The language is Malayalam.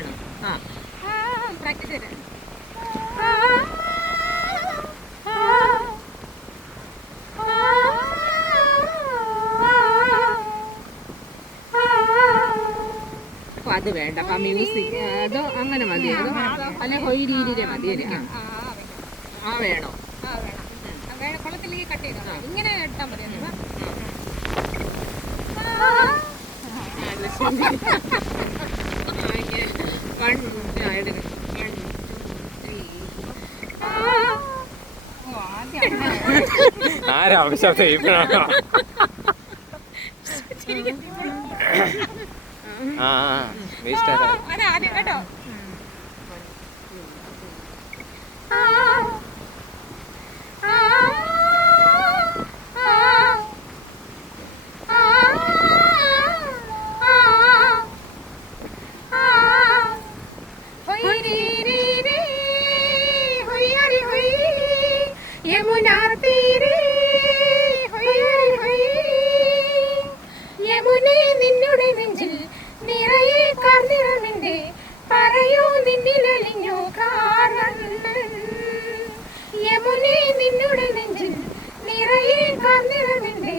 വേണം. പ്രാക്ടീസ് ചെയ്തേ. അപ്പൊ അത് വേണ്ട. അപ്പൊ മ്യൂസിക് അതോ അങ്ങനെ മതി? അതോ അല്ലെ ഹൊയ്രീരിരെ മതി? എനിക്ക് ആ വേണോ? കൊള്ളത്തിലേക്ക് കട്ട് ചെയ്താൽ ഇങ്ങനെ ഇട്ടാൽ മതി. ആരാവശ്യം അതാദ്യം കേട്ടോ. യമുനാ തീരെ യമുനേ നിന്നുടെ നെഞ്ചിൽ നിറയെ കാർനിറമിന്റെ പറയൂ നിന്നിലലിഞ്ഞു കാണുന്നൻ. യമുനേ നിന്നുടെ നെഞ്ചിൽ നിറയെ കാർനിറമിന്റെ